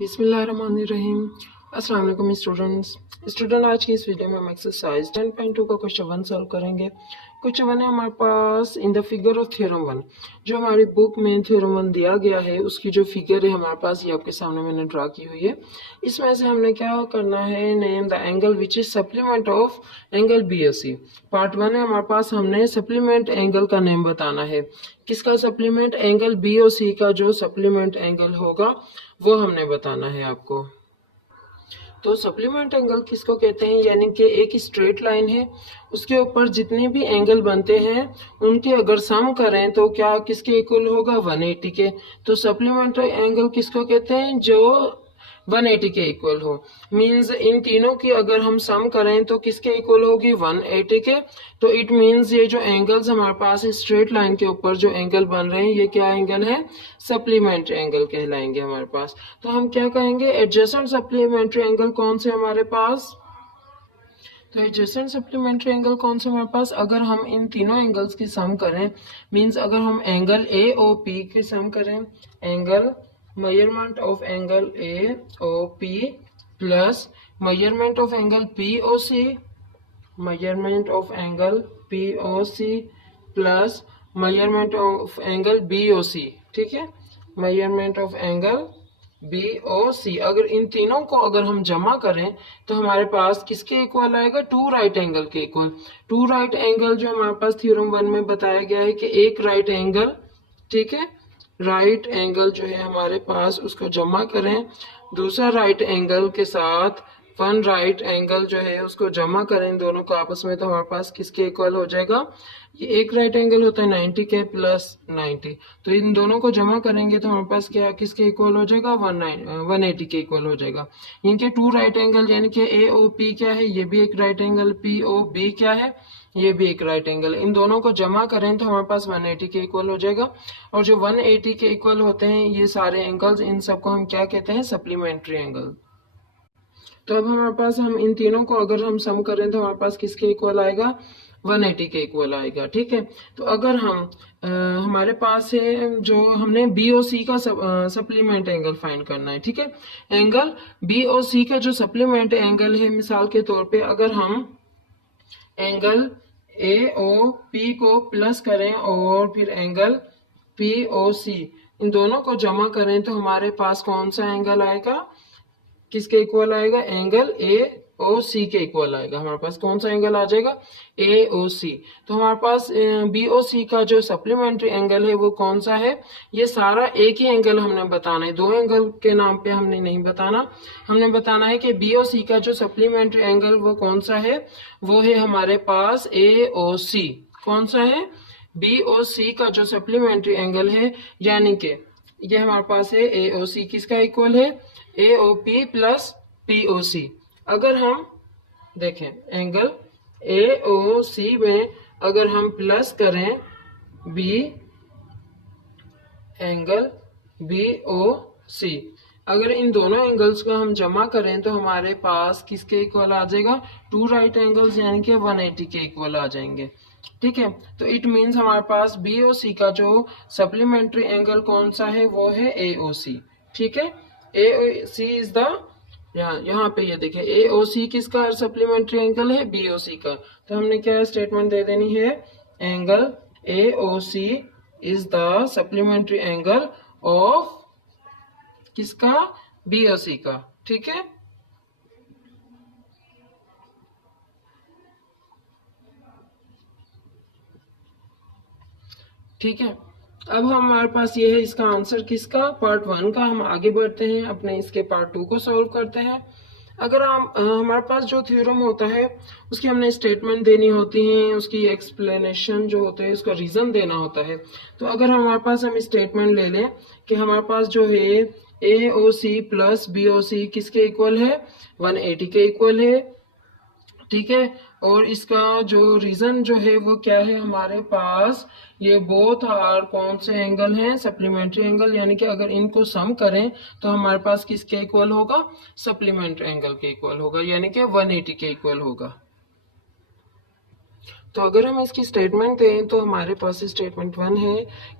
बिस्मिल्लाहिर्रहमानिर्रहीम। अस्सलाम वालेकुम स्टूडेंट, आज की इस वीडियो में हम एक्सरसाइज 10.2 का क्वेश्चन 1 सॉल्व करेंगे। क्वेश्चन 1 है हमारे पास, in the figure of theorem 1। जो हमारी बुक में थ्योरम 1 दिया गया है उसकी जो फिगर है हमारे पास, ये आपके सामने मैंने ड्रा की हुई है। इसमें से हमने क्या करना है, name the angle which is supplement of angle BOC। Part 1 है हमारे पास, हमने सप्लीमेंट एंगल का नेम बताना है। किसका सप्लीमेंट? एंगल BOC का जो सप्लीमेंट एंगल होगा वो हमने बताना है आपको। तो सप्लीमेंट एंगल किसको कहते हैं? यानी कि एक स्ट्रेट लाइन है, उसके ऊपर जितने भी एंगल बनते हैं उनके अगर सम करें तो क्या किसके इक्वल होगा? 180 के। तो सप्लीमेंट एंगल किसको कहते हैं? जो 180 के इक्वल हो। मींस इन तीनों की अगर हम सम करें तो किसके इक्वल होगी? 180 के। तो इट मींस ये जो एंगल्स हमारे पास स्ट्रेट लाइन के ऊपर जो एंगल बन रहे हैं ये क्या एंगल है? सप्लीमेंट्री एंगल कहलाएंगे हमारे पास। तो हम क्या कहेंगे? एडजेसेंट सप्लीमेंट्री एंगल कौन से हमारे पास? तो एडजेसेंट सप्लीमेंट्री एंगल कौन से हमारे पास? अगर हम इन तीनों एंगल्स की सम करें, मींस अगर हम एंगल AOP की सम करें, angle measurement of angle AOP plus measurement of angle POC, measurement of angle POC plus measurement of angle BOC, ठीक है, मेजरमेंट ऑफ एंगल BOC। अगर इन तीनों को अगर हम जमा करें तो हमारे पास किसके इक्वल आएगा? टू राइट एंगल के इक्वल। टू राइट एंगल जो हमारे पास थ्योरम 1 में बताया गया है कि एक राइट एंगल, ठीक है, राइट एंगल जो है हमारे पास उसको जमा करें दूसरा राइट एंगल के साथ, वन राइट एंगल जो है उसको जमा करें दोनों को आपस में, तो हमारे पास किसके इक्वल हो जाएगा? ये एक राइट एंगल होता है 90 के प्लस 90, तो इन दोनों को जमा करेंगे तो हमारे पास क्या किसके इक्वल हो जाएगा? 180 के इक्वल हो जाएगा। इनके टू राइट एंगल यानी कि AOP क्या है? ये भी एक राइट एंगल, POB क्या है? ये भी एक राइट एंगल। इन दोनों को जमा करें तो हमारे पास 180 के इक्वल हो जाएगा। और जो 180 के इक्वल होते हैं ये सारे एंगल्स, इन सबको हम क्या कहते हैं? Supplementary angle. तो अब हमारे पास, हम इन तीनों को अगर हम सम करें तो हमारे पास किसके इक्वल आएगा? 180 के इक्वल आएगा, ठीक है। तो अगर हम हमारे पास है जो हमने BOC का सप्लीमेंट एंगल फाइंड करना है, ठीक है। एंगल BOC का जो सप्लीमेंट एंगल है, मिसाल के तौर पे अगर हम एंगल AOP को प्लस करें और फिर एंगल POC, इन दोनों को जमा करें तो हमारे पास कौन सा एंगल आएगा? किसके इक्वल आएगा? एंगल AOC के इक्वल आएगा। हमारे पास कौन सा एंगल आ जाएगा? AOC। तो हमारे पास BOC का जो सप्लीमेंट्री एंगल है वो कौन सा है? ये सारा एक ही एंगल हमने बताना है, दो एंगल के नाम पे हमने नहीं बताना। हमने बताना है कि BOC का जो सप्लीमेंट्री एंगल वो कौन सा है? वो है हमारे पास AOC। कौन सा है? BOC का जो सप्लीमेंट्री एंगल है, यानी कि ये हमारे पास है AOC, किसका इक्वल है? AOP plus POC। अगर हम देखें एंगल AOC में अगर हम प्लस करें B एंगल BOC, अगर इन दोनों एंगल्स को हम जमा करें तो हमारे पास किसके इक्वल आ जाएगा? टू राइट एंगल्स यानी कि 180 के इक्वल आ जाएंगे, ठीक है। तो इट मींस हमारे पास BOC का जो सप्लीमेंट्री एंगल कौन सा है? वो है AOC, ठीक है। AOC इज द, यहाँ पे ये देखें, AOC किसका सप्लीमेंट्री एंगल है? BOC का। तो हमने क्या स्टेटमेंट दे देनी है? Angle AOC is the supplementary angle of किसका? BOC का, ठीक है। ठीक है, अब हमारे पास ये है इसका आंसर किसका? पार्ट 1 का। हम आगे बढ़ते हैं, अपने इसके पार्ट 2 को सॉल्व करते हैं। अगर हम हमारे पास जो थ्योरम होता है उसकी हमने स्टेटमेंट देनी होती है, उसकी एक्सप्लेनेशन जो होते हैं उसका रीजन देना होता है। तो अगर हमारे पास हम स्टेटमेंट ले लें कि हमारे पास जो है AOC प्लस BOC किसके इक्वल है? 180 के इक्वल है, ठीक है। और इसका जो रीजन जो है वो क्या है हमारे पास? ये बोथ आर कौन से एंगल हैं? सप्लीमेंट्री एंगल, यानी कि अगर इनको सम करें तो हमारे पास किसके इक्वल होगा? सप्लीमेंट्री एंगल के इक्वल होगा, यानी कि 180 के इक्वल होगा। तो अगर हम इसकी स्टेटमेंट दें तो हमारे पास स्टेटमेंट 1 है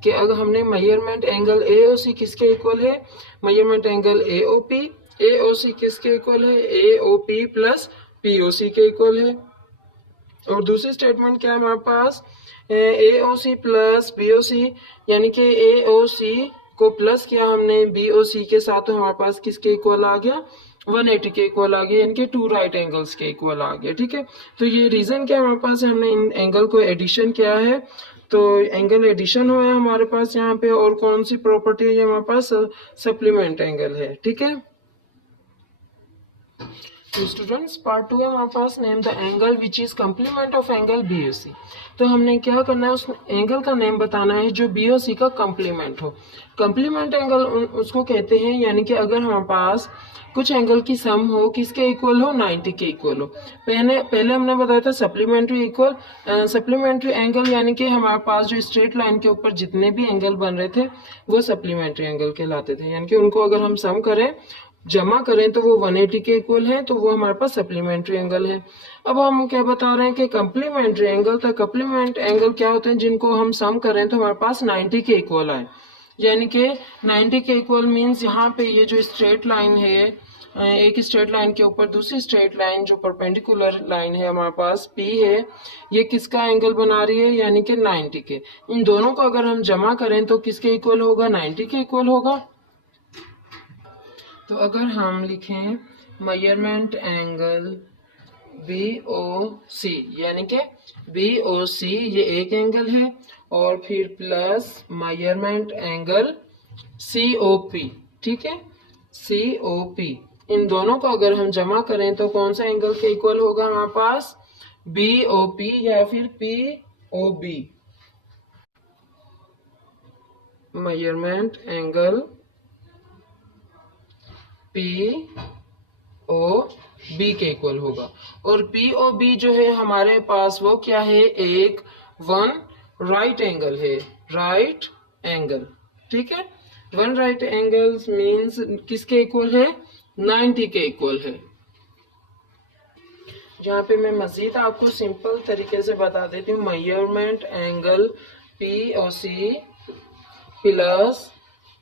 कि अगर हमने मेजरमेंट एंगल AOC किसके इक्वल है, मेजरमेंट एंगल AOP, AOC किसके इक्वल है, AOP प्लस POC के इक्वल है। और दूसरी स्टेटमेंट क्या है हमारे पास, AOC प्लस BOC, यानी कि AOC को प्लस किया हमने BOC के साथ, तो हमारे पास किसके इक्वल आ गया, 180 के इक्वल आ गया, यानी कि 2 राइट एंगल्स के इक्वल आ गया। ठीक है, तो ये रीजन क्या है हमारे पास, हमने इन एंगल को एडिशन किया है, तो एंगल एडिशन हुआ है हमारे पास यहाँ पे। और कौन सी प्रॉपर्टी है हमारे पास, सप्लीमेंट एंगल है। ठीक है, तो स्टूडेंट्स पार्ट 2 है हमारे पास, name the angle which is complement of angle BOC। तो हमने क्या करना है, उस एंगल का नेम बताना है जो BOC का कंप्लीमेंट हो। कंप्लीमेंट एंगल उसको कहते हैं, यानी कि अगर हमारे पास कुछ एंगल की सम हो, किसके इक्वल हो, 90 के इक्वल हो। पहले हमने बताया था सप्लीमेंट्री इक्वल, सप्लीमेंट्री एंगल, यानी कि हमारे पास जो स्ट्रेट लाइन के ऊपर जितने भी एंगल बन रहे थे वो सप्लीमेंट्री एंगल कहलाते थे, यानी कि उनको अगर हम सम करें, जमा करें, तो वो 180 के इक्वल है, तो वो हमारे पास सप्लीमेंट्री एंगल है। अब हम क्या बता रहे हैं कि कंप्लीमेंट्री एंगल था। कंप्लीमेंट एंगल क्या होते हैं, जिनको हम सम करें तो हमारे पास 90 के इक्वल आए, यानी कि 90 के इक्वल मीन्स यहाँ पे ये जो स्ट्रेट लाइन है, एक स्ट्रेट लाइन के ऊपर दूसरी स्ट्रेट लाइन जो परपेंडिकुलर लाइन है हमारे पास P है, ये किसका एंगल बना रही है, यानी कि 90 के। इन दोनों को अगर हम जमा करें तो किसके इक्वल होगा, 90 के इक्वल होगा। तो अगर हम लिखें मेजरमेंट एंगल BOC, यानी कि BOC ये एक एंगल है, और फिर प्लस मेजरमेंट एंगल COP, ठीक है, COP, इन दोनों को अगर हम जमा करें तो कौन सा एंगल के इक्वल होगा हमारे पास, BOP या फिर POB, मेजरमेंट एंगल POB के इक्वल होगा। और POB जो है हमारे पास वो क्या है, एक वन राइट एंगल है, राइट एंगल। ठीक है, वन राइट एंगल मींस किसके इक्वल है, 90 के इक्वल है। जहाँ पे मैं मजीद आपको सिंपल तरीके से बता देती हूँ, measurement angle POC plus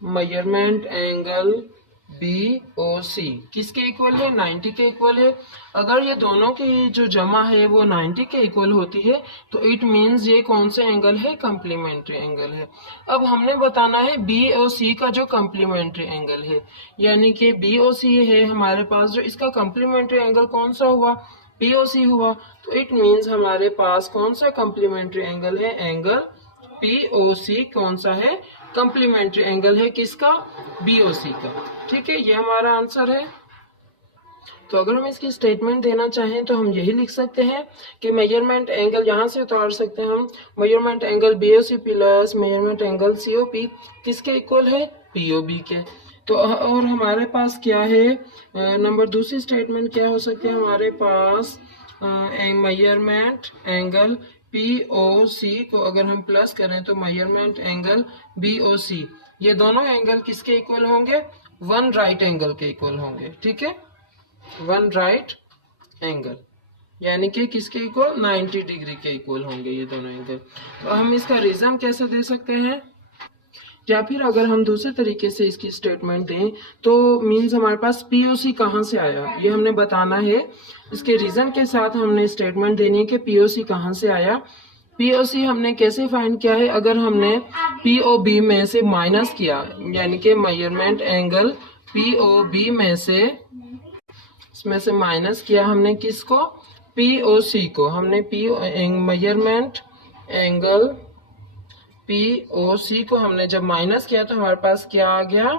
measurement angle BOC किसके इक्वल है, 90 के इक्वल है। अगर ये दोनों की जो जमा है वो 90 के इक्वल होती है तो इट मींस ये कौन सा एंगल है, कंप्लीमेंट्री एंगल है। अब हमने बताना है BOC का जो कंप्लीमेंट्री एंगल है, यानी कि BOC है हमारे पास, जो इसका कंप्लीमेंट्री एंगल कौन सा हुआ, POC हुआ, तो इट मींस हमारे पास कौन सा कंप्लीमेंट्री एंगल है, एंगल POC कौन सा है, कंप्लीमेंट्री एंगल है किसका, BOC का। ठीक है, ये हमारा आंसर है। तो अगर हम इसकी स्टेटमेंट देना चाहें तो हम यही लिख सकते हैं कि मेजरमेंट एंगल, यहाँ से उतार सकते हैं हम, measurement angle BOC plus measurement angle COP किसके इक्वल है, POB के। तो और हमारे पास क्या है, नंबर दूसरी स्टेटमेंट क्या हो सकती है हमारे पास, मेजरमेंट एंगल POC को अगर हम प्लस करें तो मेजरमेंट एंगल BOC, ये दोनों एंगल किसके इक्वल होंगे, वन राइट एंगल के इक्वल होंगे। ठीक है, वन राइट एंगल, यानी कि किसके इक्वल, 90 डिग्री के इक्वल होंगे ये दोनों एंगल। तो हम इसका रीजन कैसे दे सकते हैं, या फिर अगर हम दूसरे तरीके से इसकी स्टेटमेंट दें तो मींस हमारे पास POC कहाँ से आया ये हमने बताना है। इसके रीजन के साथ हमने स्टेटमेंट देनी है कि POC कहाँ से आया। POC हमने कैसे फाइंड किया है, अगर हमने POB में से माइनस किया, यानी कि मेजरमेंट एंगल POB में से, इसमें से माइनस किया हमने किसको, POC को, हमने मेजरमेंट एंगल POC को हमने जब माइनस किया तो हमारे पास क्या आ गया,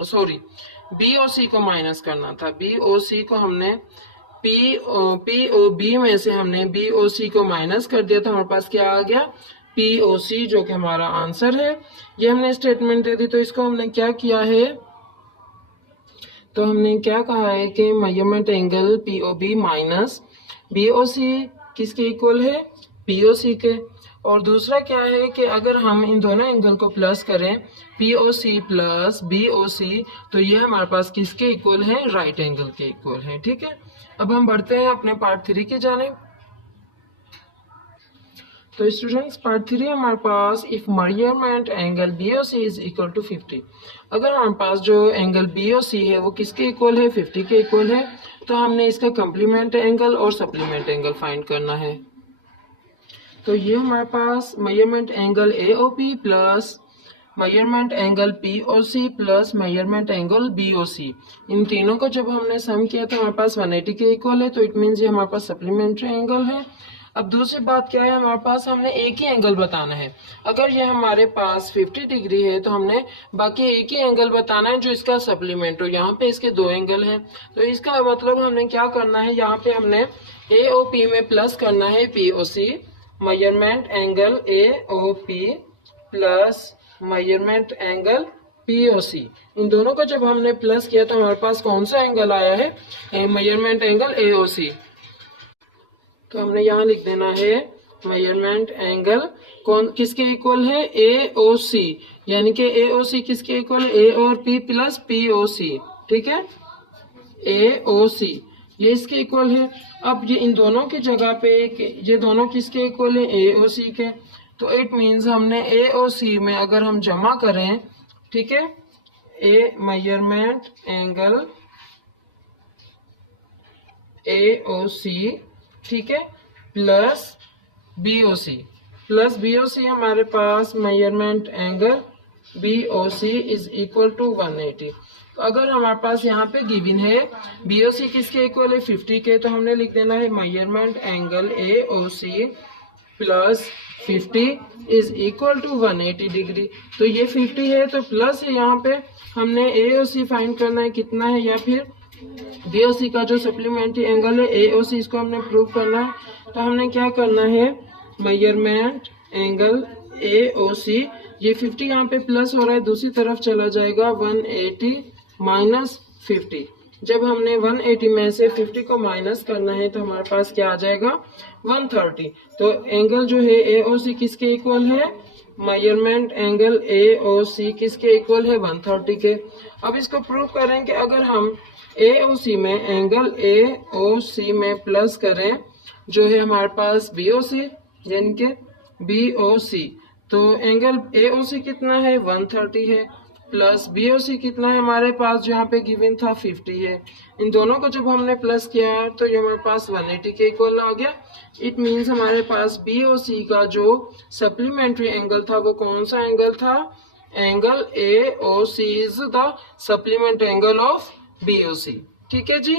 सॉरी BOC को माइनस करना था, BOC को हमने POB में से हमने BOC को माइनस कर दिया, तो हमारे पास क्या आ गया, POC, जो कि हमारा आंसर है। ये हमने स्टेटमेंट दे दी। तो इसको हमने क्या किया है, तो हमने क्या कहा है कि measurement angle POB minus BOC किसके इक्वल है, POC के। और दूसरा क्या है कि अगर हम इन दोनों एंगल को प्लस करें, POC प्लस BOC, तो ये हमारे पास किसके इक्वल है, राइट एंगल के इक्वल है। ठीक है, अब हम बढ़ते हैं अपने पार्ट 3 की जानिब। तो स्टूडेंट्स पार्ट 3 हमारे पास if measurement angle BOC is equal to 50। अगर हमारे पास जो एंगल BOC है वो किसके इक्वल है, 50 के इक्वल है, तो हमने इसका कंप्लीमेंट एंगल और सप्लीमेंट एंगल फाइंड करना है। तो ये हमारे पास measurement angle AOP plus measurement angle POC plus measurement angle BOC, इन तीनों को जब हमने सम किया तो हमारे पास 180 के इक्वल है, तो इट मीन्स ये हमारे पास सप्लीमेंट्री एंगल है। अब दूसरी बात क्या है, हमारे पास हमने एक ही एंगल बताना है। अगर ये हमारे पास 50 डिग्री है तो हमने बाकी एक ही एंगल बताना है जो इसका सप्लीमेंट हो। यहाँ पे इसके दो एंगल हैं, तो इसका मतलब हमने क्या करना है, यहाँ पे हमने AOP में प्लस करना है POC, measurement angle AOP plus measurement angle POC, इन दोनों को जब हमने प्लस किया तो हमारे पास कौन सा एंगल आया है, मेजरमेंट एंगल AOC। तो हमने यहाँ लिख देना है मेजरमेंट एंगल कौन किसके इक्वल है, AOC, यानी कि AOC किसके इक्वल है, A और P प्लस POC, ठीक है, AOC ये इसके इक्वल है। अब ये इन दोनों की जगह पे ये दोनों किसके इक्वल है, AOC के, तो इट मीन्स हमने AOC में अगर हम जमा करें, ठीक है, ए मेजरमेंट एंगल AOC, ठीक है, प्लस BOC हमारे पास measurement angle BOC is equal to 180। तो अगर हमारे पास यहाँ पे गिवन है BOC किसके इक्वल है, 50 के, तो हमने लिख देना है measurement angle AOC plus 50 is equal to 180 degree. तो ये 50 है तो प्लस है, यहाँ पे हमने AOC फाइंड करना है कितना है, या फिर BOC का जो सप्लीमेंट्री एंगल है AOC, इसको हमने प्रूव करना है। तो हमने क्या करना है, मेजरमेंट एंगल AOC, ये 50 यहाँ पे प्लस हो रहा है, दूसरी तरफ चला जाएगा 180 माइनस 50। जब हमने 180 में से 50 को माइनस करना है तो हमारे पास क्या आ जाएगा, 130। तो एंगल जो है AOC किसके इक्वल है, मेजरमेंट एंगल AOC किसके इक्वल है, 130 के। अब इसको प्रूव करें कि अगर हम AOC में एंगल AOC में प्लस करें जो है हमारे पास BOC, यानी कि BOC, तो एंगल AOC कितना है, 130 है, प्लस BOC कितना है हमारे पास जो यहाँ पे गिवन था 50 है। इन दोनों को जब हमने प्लस किया तो ये हमारे पास 180 के इक्वल आ गया। इट मीन्स हमारे पास BOC का जो सप्लीमेंट्री एंगल था वो कौन सा एंगल था, angle AOC is the supplement angle of BOC, ठीक है जी।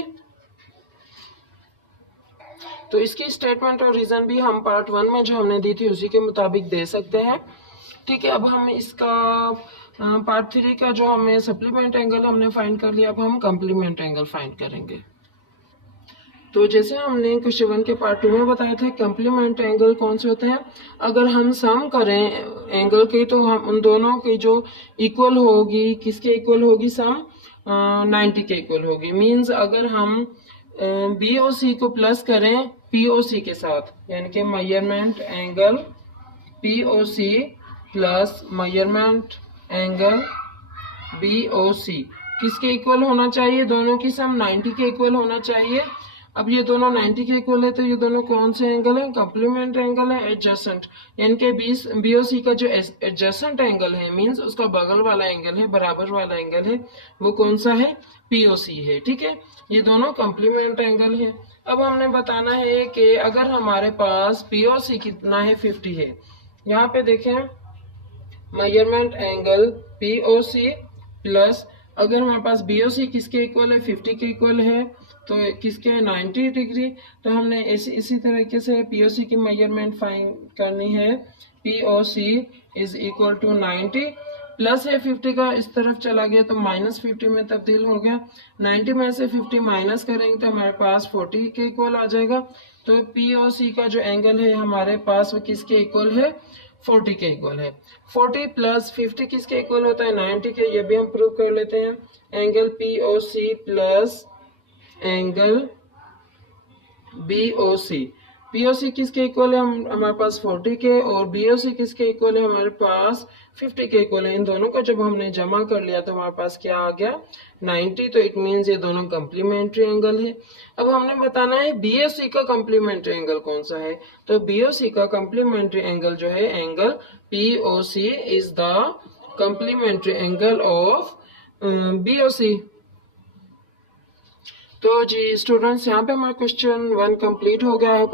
तो इसकी स्टेटमेंट और रीजन भी हम पार्ट 1 में जो हमने दी थी उसी के मुताबिक दे सकते हैं, ठीक है। अब हम इसका पार्ट 3 का जो हमें सप्लीमेंट एंगल हमने फाइंड कर लिया, अब हम कंप्लीमेंट एंगल फाइंड करेंगे। तो जैसे हमने क्वेश्चन 1 के पार्ट 2 में बताया था कंप्लीमेंट एंगल कौन से होते हैं, अगर हम सम करें एंगल की तो हम उन दोनों की जो इक्वल होगी, किसके इक्वल होगी, सम 90 के इक्वल होगी। मींस अगर हम BOC को प्लस करें POC के साथ, यानी कि measurement angle POC plus measurement angle BOC किसके इक्वल होना चाहिए, दोनों की सम 90 के इक्वल होना चाहिए। अब ये दोनों 90 के इक्वल है तो ये दोनों कौन से एंगल है, कंप्लीमेंट एंगल है, एडजेसेंट, यानी कि BOC का जो एडजेसेंट एंगल है मींस उसका बगल वाला एंगल है, बराबर वाला एंगल है, वो कौन सा है, POC है, ठीक है। ये दोनों कंप्लीमेंट एंगल है। अब हमने बताना है कि अगर हमारे पास POC कितना है, 50 है, यहाँ पे देखें मेजरमेंट एंगल POC प्लस अगर हमारे पास BOC किसके इक्वल है, 50 के इक्वल है, तो किसके है, 90 डिग्री। तो हमने इसी तरीके से POC की मेजरमेंट फाइंड करनी है, POC is equal to 90 plus है 50 का इस तरफ चला गया तो माइनस 50 में तब्दील हो गया, 90 में से 50 माइनस करेंगे तो हमारे पास 40 के इक्वल आ जाएगा। तो POC का जो एंगल है हमारे पास वो किसके इक्वल है, 40 के इक्वल है। 40 प्लस 50 किसके इक्वल होता है, 90 के, ये भी हम प्रूव कर लेते हैं। Angle POC plus angle BOC BOC किसके इक्वल है, हमारे पास 40 के, और BOC किसके इक्वल है, हमारे पास 50 के इक्वल है। इन दोनों को जब हमने जमा कर लिया तो हमारे पास क्या आ गया, 90। तो इट मीन्स ये दोनों कंप्लीमेंट्री एंगल है। अब हमने बताना है BOC का कंप्लीमेंट्री एंगल कौन सा है। तो BOC का कंप्लीमेंट्री एंगल जो है, angle POC is the complementary angle of BOC। तो जी स्टूडेंट्स, यहाँ पे हमारा क्वेश्चन 1 कंप्लीट हो गया है।